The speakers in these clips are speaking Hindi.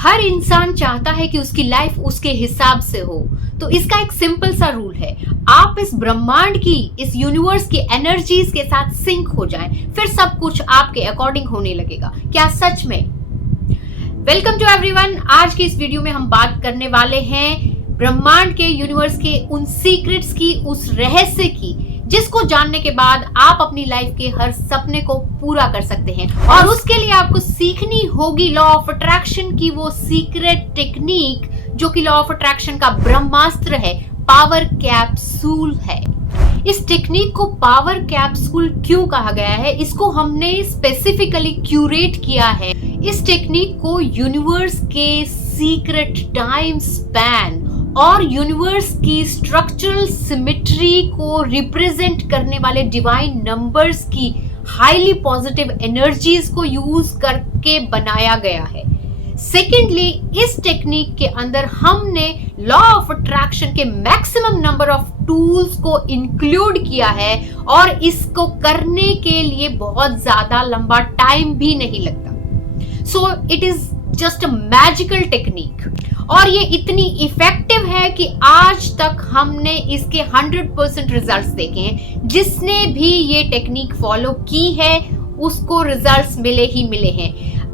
हर इंसान चाहता है कि उसकी लाइफ उसके हिसाब से हो। तो इसका एक सिंपल सा रूल है, आप इस ब्रह्मांड की, इस यूनिवर्स की एनर्जीज के साथ सिंक हो जाएं, फिर सब कुछ आपके अकॉर्डिंग होने लगेगा। क्या सच में? Welcome to everyone. आज की इस वीडियो में हम बात करने वाले हैं ब्रह्मांड के, यूनिवर्स के उन सीक्रेट्स की, उस रहस्य की, जिसको जानने के बाद आप अपनी लाइफ के हर सपने को पूरा कर सकते हैं। और उसके लिए आपको सीखनी होगी लॉ ऑफ अट्रैक्शन की वो सीक्रेट टेक्निक, जो कि लॉ ऑफ अट्रैक्शन का ब्रह्मास्त्र है, पावर कैप्सूल है। इस टेक्निक को पावर कैप्सूल क्यों कहा गया है, इसको हमने स्पेसिफिकली क्यूरेट किया है। इस टेक्निक को यूनिवर्स के सीक्रेट टाइम स्पैन और यूनिवर्स की स्ट्रक्चरल सिमेट्री को रिप्रेजेंट करने वाले डिवाइन नंबर्स की हाईली पॉजिटिव एनर्जीज को यूज करके बनाया गया है। सेकेंडली, इस टेक्निक के अंदर हमने लॉ ऑफ अट्रैक्शन के मैक्सिमम नंबर ऑफ टूल्स को इंक्लूड किया है और इसको करने के लिए बहुत ज्यादा लंबा टाइम भी नहीं लगता। So it is just a magical technique और ये इतनी इफेक्टिव है कि आज तक हमने इसके 100% रिजल्ट्स देखे हैं। जिसने भी ये टेक्निक फॉलो की है उसको रिजल्ट्स मिले ही मिले हैं।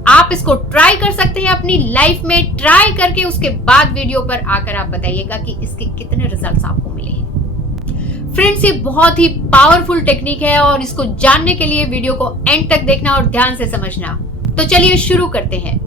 आप इसको ट्राई कर सकते हैं अपनी लाइफ में। ट्राई करके उसके बाद वीडियो पर आकर आप बताइएगा कि इसके कितने रिजल्ट्स आपको मिले हैं। फ्रेंड्स, ये बहुत ही पावरफुल टेक्निक है और इसको जानने के लिए वीडियो को एंड तक देखना और ध्यान से समझना। तो चलिए शुरू करते हैं।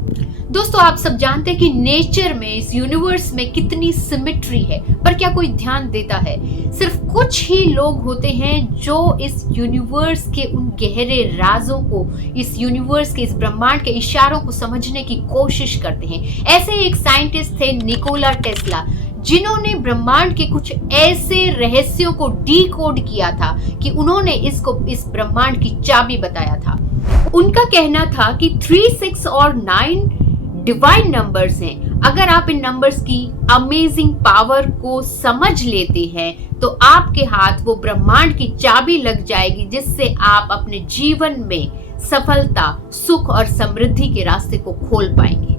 दोस्तों, आप सब जानते हैं कि नेचर में, इस यूनिवर्स में कितनी सिमेट्री है, पर क्या कोई ध्यान देता है? सिर्फ कुछ ही लोग होते हैं जो इस यूनिवर्स के उन गहरे राजों को, इस यूनिवर्स के, इस ब्रह्मांड के इशारों को समझने की कोशिश करते हैं। ऐसे एक साइंटिस्ट थे निकोला टेस्ला, जिन्होंने ब्रह्मांड के कुछ ऐसे रहस्यों को डीकोड किया था कि उन्होंने इसको, इस ब्रह्मांड की चाबी बताया था। उनका कहना था कि 3, 6 और 9 डिवाइन नंबर्स हैं। अगर आप इन नंबर्स की अमेजिंग पावर को समझ लेते हैं तो आपके हाथ वो ब्रह्मांड की चाबी लग जाएगी, जिससे आप अपने जीवन में सफलता, सुख और समृद्धि के रास्ते को खोल पाएंगे।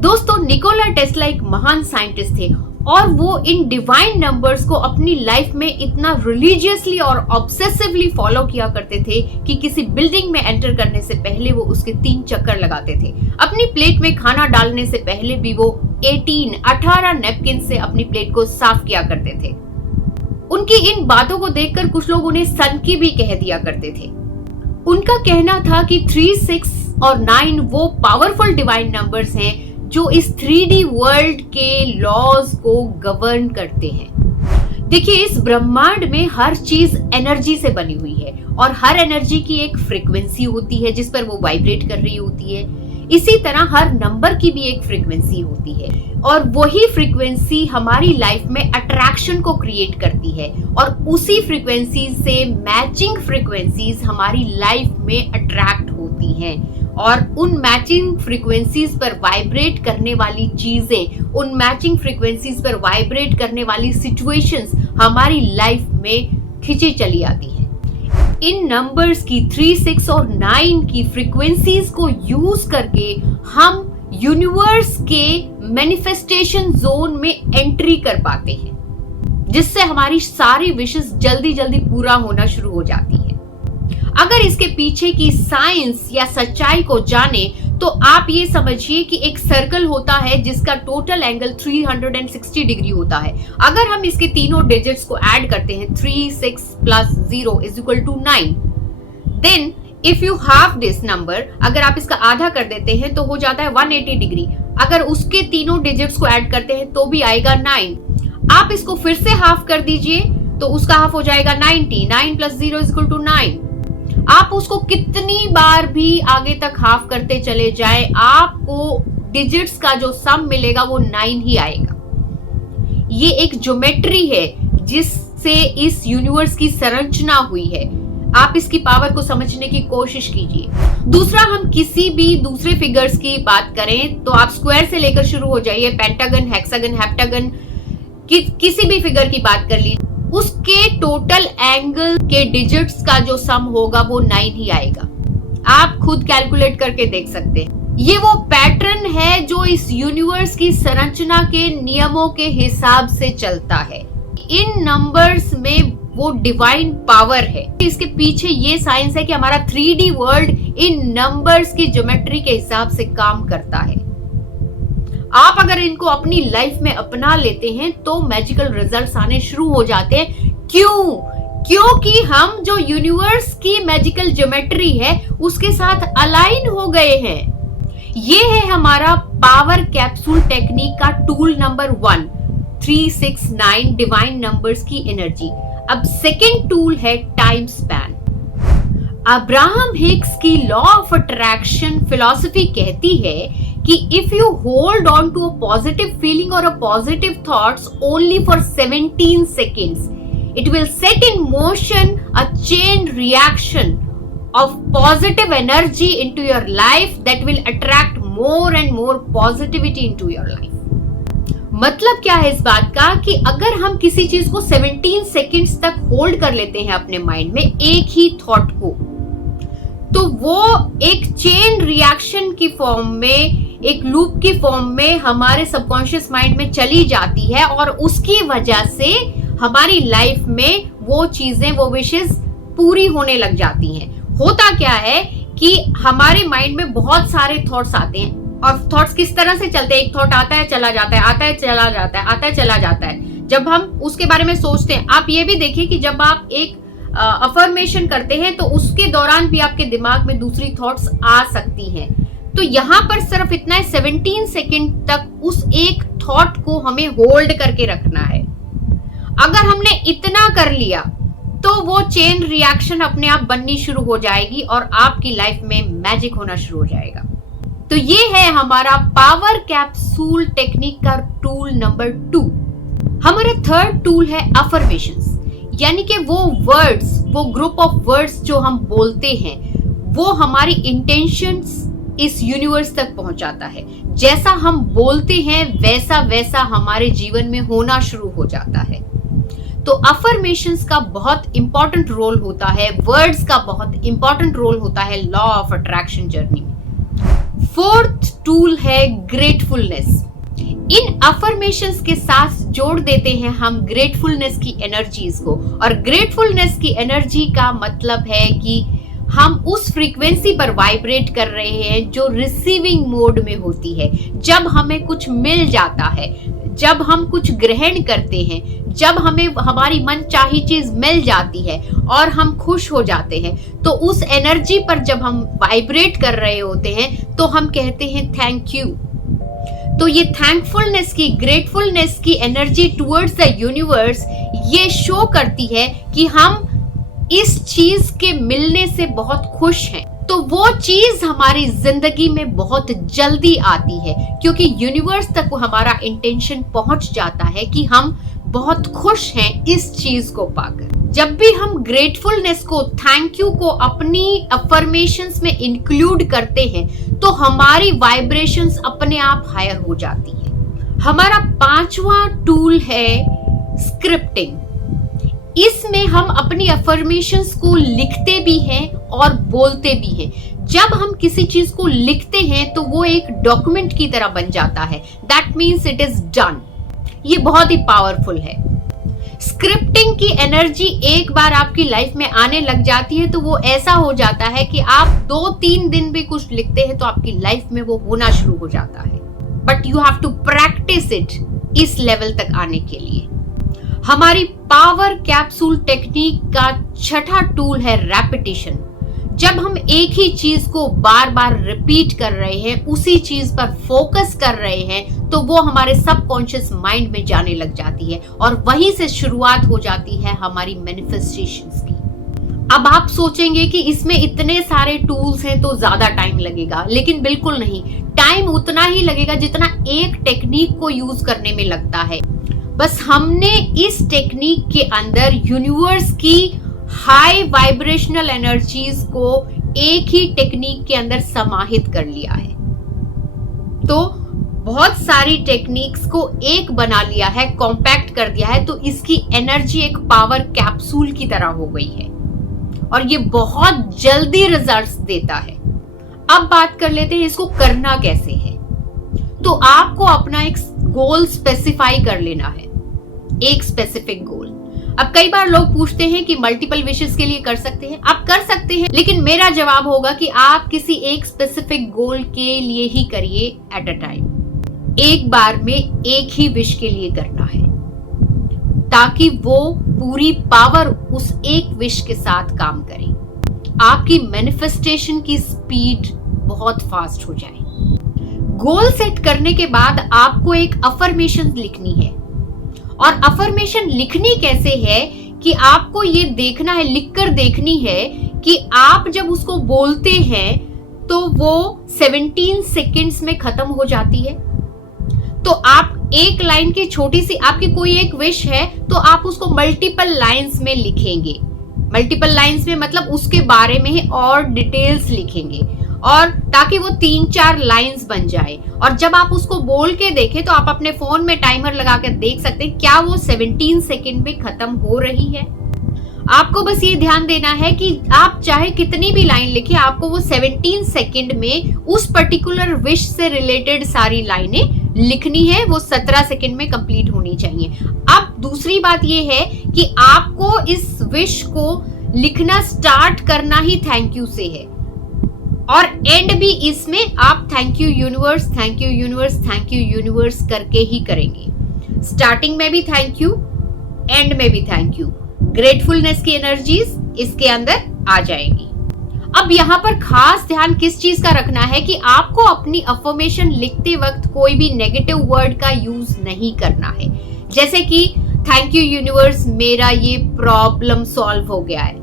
दोस्तों, निकोला टेस्ला एक महान साइंटिस्ट थे और वो इन डिवाइन नंबर्स को अपनी लाइफ में इतना रिलीजियसली और ऑब्सेसिवली फॉलो किया करते थे कि किसी बिल्डिंग में एंटर करने से पहले वो उसके 3 चक्कर लगाते थे। अपनी प्लेट में खाना डालने से पहले भी वो 18 नैपकिन से अपनी प्लेट को साफ किया करते थे। उनकी इन बातों को देखकर कुछ लोग उन्हें सन की भी कह दिया करते थे। उनका कहना था कि 3, 6 और 9 वो पावरफुल डिवाइन नंबर्स हैं जो इस 3D वर्ल्ड के लॉज को गवर्न करते हैं। देखिए, इस ब्रह्मांड में हर चीज एनर्जी से बनी हुई है और हर एनर्जी की एक फ्रीक्वेंसी होती है जिस पर वो वाइब्रेट कर रही होती है। इसी तरह हर नंबर की भी एक फ्रीक्वेंसी होती है और वही फ्रीक्वेंसी हमारी लाइफ में अट्रैक्शन को क्रिएट करती है और उसी फ्रीक्वेंसी से मैचिंग फ्रीक्वेंसीज हमारी लाइफ में अट्रैक्ट होती हैं और उन मैचिंग फ्रीक्वेंसीज पर वाइब्रेट करने वाली चीजें, उन मैचिंग फ्रीक्वेंसीज पर वाइब्रेट करने वाली सिचुएशंस हमारी लाइफ में खिंची चली आती है। इन नंबर्स की 3, 6 और 9 की फ्रीक्वेंसीज को यूज करके हम यूनिवर्स के मैनिफेस्टेशन जोन में एंट्री कर पाते हैं, जिससे हमारी सारी विशेस जल्दी जल्दी पूरा होना शुरू हो जाती है। अगर इसके पीछे की साइंस या सच्चाई को जाने तो आप ये समझिए कि एक सर्कल होता है जिसका टोटल एंगल 360 डिग्री होता है। अगर हम इसके तीनों डिजिट्स को ऐड करते हैं, 3, 6 + 0 = 9, then if you half this number, अगर आप इसका आधा कर देते हैं तो हो जाता है 180 डिग्री। अगर उसके तीनों डिजिट्स को ऐड करते हैं तो भी आएगा 9। आप इसको फिर से हाफ कर दीजिए तो उसका हाफ हो जाएगा 90। 9 + 0 = 9। आप उसको कितनी बार भी आगे तक हाफ करते चले जाएं, आपको डिजिट्स का जो सम मिलेगा वो 9 ही आएगा। ये एक ज्योमेट्री है जिससे इस यूनिवर्स की संरचना हुई है। आप इसकी पावर को समझने की कोशिश कीजिए। दूसरा, हम किसी भी दूसरे फिगर्स की बात करें तो आप स्क्वायर से लेकर शुरू हो जाइए, पेंटागन, हेक्सागन, हेप्टागन, किसी भी फिगर की बात कर लीजिए, उसके टोटल एंगल के डिजिट्स का जो सम होगा वो 9 ही आएगा। आप खुद कैलकुलेट करके देख सकते हैं। ये वो पैटर्न है जो इस यूनिवर्स की संरचना के नियमों के हिसाब से चलता है। इन नंबर्स में वो डिवाइन पावर है। इसके पीछे ये साइंस है कि हमारा 3D वर्ल्ड इन नंबर्स की ज्योमेट्री के हिसाब से काम करता है। आप अगर इनको अपनी लाइफ में अपना लेते हैं तो मैजिकल रिजल्ट्स आने शुरू हो जाते हैं। क्योंकि हम जो यूनिवर्स की मैजिकल ज्योमेट्री है उसके साथ अलाइन हो गए हैं। ये है हमारा पावर कैप्सूल टेक्निक का टूल नंबर 1, 369 डिवाइन नंबर्स की एनर्जी। अब सेकेंड टूल है टाइम स्पैन। अब्राहम हिक्स की लॉ ऑफ अट्रैक्शन फिलॉसफी कहती है कि if you hold on to a positive feeling और a positive thoughts only for 17 seconds, it will set in motion a chain reaction of positive energy into your life that will attract more and more positivity into your life. मतलब क्या है इस बात का कि अगर हम किसी चीज को 17 seconds तक होल्ड कर लेते हैं अपने माइंड में एक ही थॉट को, तो वो एक चेन रिएक्शन की फॉर्म में, एक लूप की फॉर्म में हमारे सबकॉन्शियस माइंड में चली जाती है और उसकी वजह से हमारी लाइफ में वो चीजें, वो विशेष पूरी होने लग जाती हैं। होता क्या है कि हमारे माइंड में बहुत सारे थॉट्स आते हैं और थॉट्स किस तरह से चलते हैं, एक थॉट आता है चला जाता है, आता है चला जाता है, आता है चला जाता है। जब हम उसके बारे में सोचते हैं, आप ये भी देखिए कि जब आप एक अफर्मेशन करते हैं तो उसके दौरान भी आपके दिमाग में दूसरी थॉट्स आ सकती हैं। तो यहाँ पर सिर्फ इतना है, 17 सेकंड तक उस एक थॉट को हमें होल्ड करके रखना है। अगर हमने इतना कर लिया तो वो चेन रिएक्शन अपने आप बननी शुरू हो जाएगी और आपकी लाइफ में मैजिक होना शुरू हो जाएगा। तो ये है हमारा पावर कैप्सूल टेक्निक का टूल नंबर 2। हमारा थर्ड टूल है अफर्मेशंस, यानी कि वो वर्ड्स, वो ग्रुप ऑफ वर्ड्स जो हम बोलते हैं, वो हमारी इंटेंशंस इस यूनिवर्स तक पहुंचाता है। जैसा हम बोलते हैं वैसा वैसा हमारे जीवन में होना शुरू हो जाता है। तो अफर्मेशंस का बहुत इंपॉर्टेंट रोल होता है, वर्ड्स का बहुत इंपॉर्टेंट रोल होता है लॉ ऑफ अट्रैक्शन जर्नी में। फोर्थ टूल है ग्रेटफुलनेस। इन अफर्मेशंस के साथ जोड़ देते हैं हम ग्रेटफुलनेस की एनर्जीज को, और ग्रेटफुलनेस की एनर्जी का मतलब है कि हम उस फ्रीक्वेंसी पर वाइब्रेट कर रहे हैं जो रिसीविंग मोड में होती है। जब हमें कुछ मिल जाता है, जब हम कुछ ग्रहण करते हैं, जब हमें हमारी मन चाही चीज मिल जाती है और हम खुश हो जाते हैं, तो उस एनर्जी पर जब हम वाइब्रेट कर रहे होते हैं तो हम कहते हैं थैंक यू। तो ये थैंकफुलनेस की, ग्रेटफुलनेस की एनर्जी टुवर्ड्स द यूनिवर्स ये शो करती है कि हम इस चीज के मिलने से बहुत खुश हैं। तो वो चीज हमारी जिंदगी में बहुत जल्दी आती है, क्योंकि यूनिवर्स तक हमारा इंटेंशन पहुंच जाता है कि हम बहुत खुश हैं इस चीज को पाकर। जब भी हम ग्रेटफुलनेस को, थैंक यू को अपनी अफर्मेशंस में इंक्लूड करते हैं तो हमारी वाइब्रेशंस अपने आप हायर हो जाती है। हमारा पांचवा टूल है स्क्रिप्टिंग। इसमें हम अपनी अफर्मेशंस को लिखते भी हैं और बोलते भी हैं। जब हम किसी चीज को लिखते हैं तो वो एक डॉक्यूमेंट की तरह बन जाता है। That means it is done. ये बहुत ही पावरफुल है। स्क्रिप्टिंग की एनर्जी एक बार आपकी लाइफ में आने लग जाती है तो वो ऐसा हो जाता है कि आप 2-3 दिन भी कुछ लिखते हैं तो आपकी लाइफ में वो होना शुरू हो जाता है। But you have to practise it इस लेवल तक आने के लिए। हमारी पावर कैप्सूल टेक्निक का छठा टूल है रेपिटेशन। जब हम एक ही चीज को बार बार रिपीट कर रहे हैं, उसी चीज पर फोकस कर रहे हैं, तो वो हमारे सबकॉन्शियस माइंड में जाने लग जाती है और वहीं से शुरुआत हो जाती है हमारी मैनिफेस्टेशंस की। अब आप सोचेंगे कि इसमें इतने सारे टूल्स हैं तो ज्यादा टाइम लगेगा, लेकिन बिल्कुल नहीं। टाइम उतना ही लगेगा जितना एक टेक्निक को यूज करने में लगता है। बस हमने इस टेक्निक के अंदर यूनिवर्स की हाई वाइब्रेशनल एनर्जीज को एक ही टेक्निक के अंदर समाहित कर लिया है। तो बहुत सारी टेक्निक्स को एक बना लिया है, कॉम्पैक्ट कर दिया है, तो इसकी एनर्जी एक पावर कैप्सूल की तरह हो गई है और ये बहुत जल्दी रिजल्ट्स देता है। अब बात कर लेते हैं इसको करना कैसे है। तो आपको अपना एक गोल स्पेसिफाई कर लेना है, एक स्पेसिफिक गोल। अब कई बार लोग पूछते हैं कि मल्टीपल विशेस के लिए कर सकते हैं। आप कर सकते हैं, लेकिन मेरा जवाब होगा कि आप किसी एक स्पेसिफिक गोल के लिए ही करिए एट अ टाइम। एक बार में एक ही विश के लिए करना है, ताकि वो पूरी पावर उस एक विश के साथ काम करे, आपकी मैनिफेस्टेशन की स्पीड बहुत फास्ट हो जाए। गोल सेट करने के बाद आपको एक अफर्मेशन लिखनी है, और अफर्मेशन लिखनी कैसे है कि आपको ये देखना है, लिखकर देखनी है कि आप जब उसको बोलते हैं तो वो 17 सेकंड्स में खत्म हो जाती है। तो आप एक लाइन की छोटी सी, आपकी कोई एक विश है तो आप उसको मल्टीपल लाइंस में लिखेंगे। मल्टीपल लाइंस में मतलब उसके बारे में ही और डिटेल्स लिखेंगे, और ताकि वो 3-4 लाइंस बन जाए। और जब आप उसको बोल के देखें तो आप अपने फोन में टाइमर लगा कर देख सकते हैं क्या वो 17 सेकंड में खत्म हो रही है। आपको बस ये ध्यान देना है कि आप चाहे कितनी भी लाइन लिखें, आपको वो 17 सेकंड में उस पर्टिकुलर विश से रिलेटेड सारी लाइनें लिखनी है। वो 17 सेकंड में कंप्लीट होनी चाहिए। अब दूसरी बात ये है कि आपको इस विश को लिखना स्टार्ट करना ही थैंक यू से है, और एंड भी इसमें आप thank you universe, thank you universe, thank you universe करके ही करेंगे। स्टार्टिंग में भी थैंक यू, एंड में भी थैंक यू। ग्रेटफुलनेस की एनर्जीज इसके अंदर आ जाएंगी। अब यहाँ पर खास ध्यान किस चीज का रखना है कि आपको अपनी अफर्मेशन लिखते वक्त कोई भी नेगेटिव वर्ड का यूज नहीं करना है। जैसे कि थैंक यू यूनिवर्स, मेरा ये प्रॉब्लम सॉल्व हो गया है।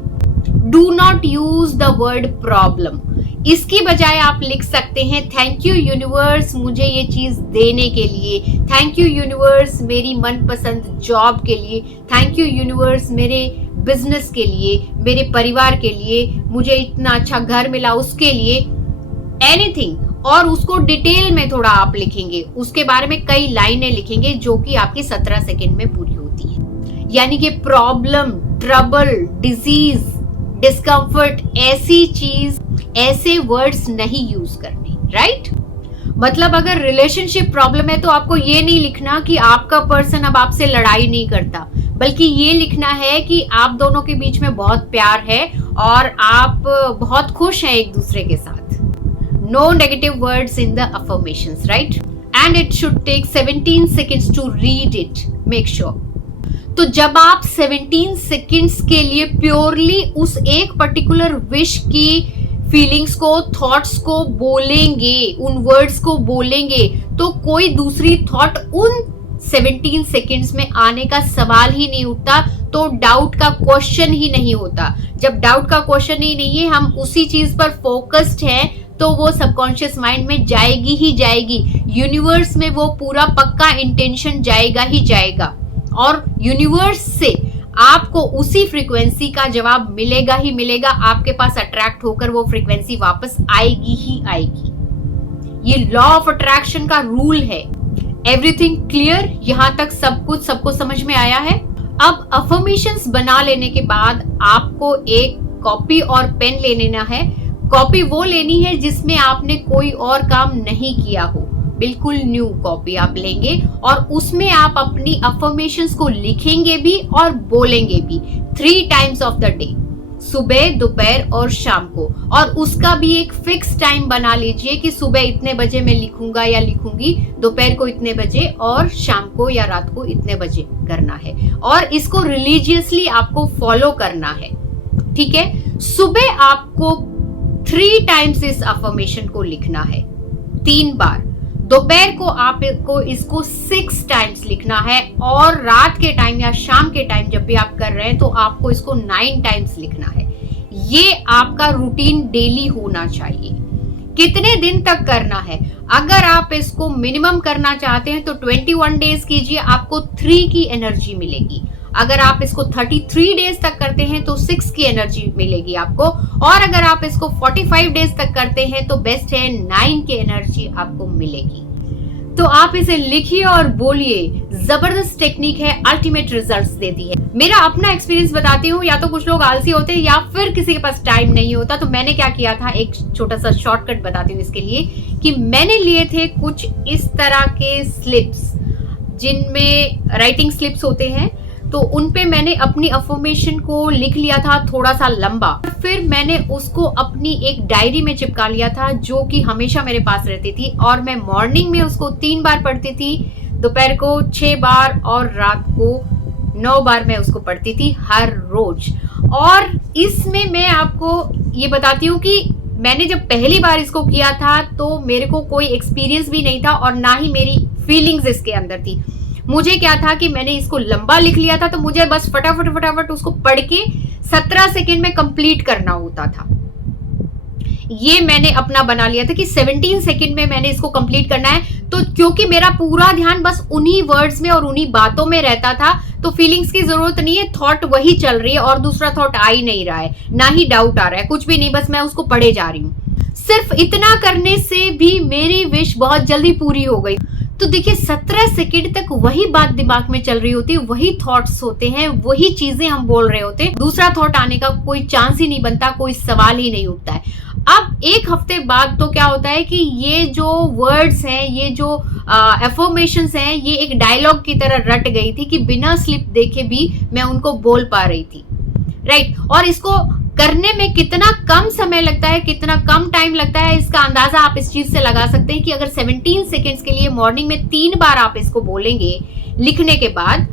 Do not use the word problem. इसकी बजाय आप लिख सकते हैं थैंक यू यूनिवर्स मुझे ये चीज देने के लिए, थैंक यू यूनिवर्स मेरी मनपसंद जॉब के लिए, थैंक यू यूनिवर्स मेरे बिजनेस के लिए, मेरे परिवार के लिए, मुझे इतना अच्छा घर मिला उसके लिए, एनीथिंग। और उसको डिटेल में थोड़ा आप लिखेंगे, उसके बारे में कई लाइनें लिखेंगे जो कि आपकी 17 सेकंड में पूरी होती है। यानी कि प्रॉब्लम, ट्रबल, डिजीज, डिस्कम्फर्ट, ऐसी चीज, ऐसे वर्ड्स नहीं यूज करने, राइट? मतलब अगर रिलेशनशिप प्रॉब्लम है तो आपको ये नहीं लिखना कि आपका पर्सन अब आपसे लड़ाई नहीं करता, बल्कि ये लिखना है कि आप दोनों के बीच में बहुत प्यार है और आप बहुत खुश हैं एक दूसरे के साथ। No negative words in the affirmations, right? And it should take 17 seconds to read it, make sure. तो जब आप 17 सेकेंड्स के लिए प्योरली उस एक पर्टिकुलर विश की फीलिंग्स को, थॉट्स को बोलेंगे, उन वर्ड्स को बोलेंगे, तो कोई दूसरी थॉट उन 17 सेकेंड्स में आने का सवाल ही नहीं उठता, तो डाउट का क्वेश्चन ही नहीं होता। जब डाउट का क्वेश्चन ही नहीं है, हम उसी चीज पर फोकस्ड हैं, तो वो सबकॉन्शियस माइंड में जाएगी ही जाएगी। यूनिवर्स में वो पूरा पक्का इंटेंशन जाएगा ही जाएगा, और यूनिवर्स से आपको उसी फ्रीक्वेंसी का जवाब मिलेगा ही मिलेगा। आपके पास अट्रैक्ट होकर वो फ्रीक्वेंसी वापस आएगी ही आएगी। ये लॉ ऑफ अट्रैक्शन का रूल है। Everything clear? यहां तक सब कुछ सबको समझ में आया है? अब अफर्मेशंस बना लेने के बाद आपको एक कॉपी और पेन ले लेना है। कॉपी वो लेनी है जिसमें आपने कोई और काम नहीं किया हो, बिल्कुल न्यू कॉपी आप लेंगे, और उसमें आप अपनी अफर्मेशंस को लिखेंगे भी और बोलेंगे भी 3 टाइम्स ऑफ द डे, सुबह, दोपहर और शाम को। और उसका भी एक फिक्स टाइम बना लीजिए कि सुबह इतने बजे मैं लिखूंगा या लिखूंगी, दोपहर को इतने बजे और शाम को या रात को इतने बजे करना है। और इसको रिलीजियसली आपको फॉलो करना है, ठीक है? सुबह आपको 3 टाइम्स इस अफर्मेशन को लिखना है, 3 बार। दोपहर को आपको इसको 6 टाइम्स लिखना है, और रात के टाइम या शाम के टाइम जब भी आप कर रहे हैं तो आपको इसको 9 टाइम्स लिखना है। ये आपका रूटीन डेली होना चाहिए। कितने दिन तक करना है? अगर आप इसको मिनिमम करना चाहते हैं तो 21 डेज कीजिए, आपको 3 की एनर्जी मिलेगी। अगर आप इसको 33 डेज तक करते हैं तो 6 की एनर्जी मिलेगी आपको, और अगर आप इसको 45 डेज तक करते हैं तो बेस्ट है 9 की एनर्जी आपको मिलेगी। तो आप इसे लिखिए और बोलिए। जबरदस्त टेक्निक है, अल्टीमेट रिजल्ट्स देती है। मेरा अपना एक्सपीरियंस बताती हूँ। या तो कुछ लोग आलसी होते हैं या फिर किसी के पास टाइम नहीं होता। तो मैंने क्या किया था, एक छोटा सा शॉर्टकट बताती हूँ इसके लिए, कि मैंने लिए थे कुछ इस तरह के स्लिप्स, जिनमें राइटिंग स्लिप्स होते हैं। तो उनपे मैंने अपनी अफर्मेशन को लिख लिया था थोड़ा सा लंबा। फिर मैंने उसको अपनी एक डायरी में चिपका लिया था, जो कि हमेशा मेरे पास रहती थी। और मैं मॉर्निंग में उसको 3 बार पढ़ती थी, दोपहर को 6 बार और रात को 9 बार मैं उसको पढ़ती थी हर रोज। और इसमें मैं आपको ये बताती हूँ कि मैंने जब पहली बार इसको किया था तो मेरे को कोई एक्सपीरियंस भी नहीं था और ना ही मेरी फीलिंग्स इसके अंदर थी। मुझे क्या था कि मैंने इसको लंबा लिख लिया था, तो मुझे बस फटाफट उसको पढ़ के 17 सेकंड में कंप्लीट करना होता था। ये मैंने अपना बना लिया था कि 17 सेकंड में मैंने इसको कंप्लीट करना है। तो क्योंकि मेरा पूरा ध्यान बस उन्हीं वर्ड्स में और उन्हीं बातों में रहता था, तो फीलिंग्स की जरूरत नहीं है, थॉट वही चल रही है और दूसरा थॉट आ ही नहीं रहा है, ना ही डाउट आ रहा है, कुछ भी नहीं, बस मैं उसको पढ़े जा रही हूँ। सिर्फ इतना करने से भी मेरी विश बहुत जल्दी पूरी हो गई। तो देखिए 17 सेकंड तक वही बात दिमाग में चल रही होती है, वही थॉट्स होते हैं, वही चीजें हम बोल रहे होते हैं। दूसरा थॉट आने का कोई चांस ही नहीं बनता, कोई सवाल ही नहीं उठता है। अब 1 हफ्ते बाद तो क्या होता है कि ये जो वर्ड्स हैं, ये जो एफर्मेशंस हैं, ये एक डायलॉग की तरह रट गई थी कि बिना स्लिप देखे भी मैं उनको बोल पा रही थी, राइट। और इसको करने में कितना कम समय लगता है, कितना कम टाइम लगता है, इसका अंदाजा आप इस चीज से लगा सकते हैं कि अगर 17 सेकेंड्स के लिए मॉर्निंग में 3 बार आप इसको बोलेंगे लिखने के बाद,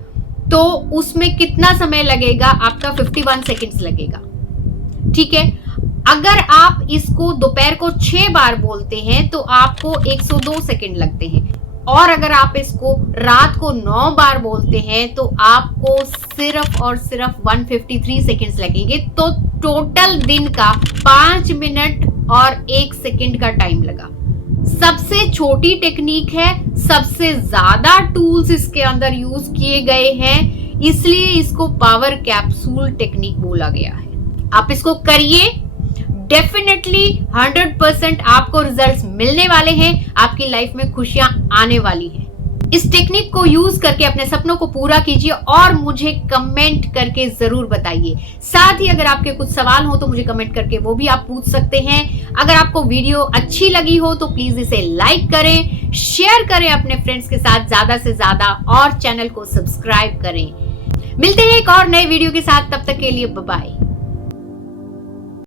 तो उसमें कितना समय लगेगा आपका, 51 सेकेंड्स लगेगा, ठीक है। अगर आप इसको दोपहर को 6 बार बोलते हैं तो आपको 102 सेकेंड लगते हैं। और अगर आप इसको रात को 9 बार बोलते हैं तो आपको सिर्फ और सिर्फ 153 सेकेंड्स लगेंगे। तो टोटल दिन का 5 मिनट और 1 सेकेंड का टाइम लगा। सबसे छोटी टेक्निक है, सबसे ज्यादा टूल्स इसके अंदर यूज किए गए हैं, इसलिए इसको पावर कैप्सूल टेक्निक बोला गया है। आप इसको करिए, डेफिनेटली 100% आपको रिजल्ट्स मिलने वाले हैं, आपकी लाइफ में खुशियां आने वाली हैं। इस टेक्निक को यूज करके अपने सपनों को पूरा कीजिए और मुझे कमेंट करके जरूर बताइए। साथ ही अगर आपके कुछ सवाल हो तो मुझे कमेंट करके वो भी आप पूछ सकते हैं। अगर आपको वीडियो अच्छी लगी हो तो प्लीज इसे लाइक करें, शेयर करें अपने फ्रेंड्स के साथ ज्यादा से ज्यादा, और चैनल को सब्सक्राइब करें। मिलते हैं एक और नए वीडियो के साथ, तब तक के लिए बाय बाय।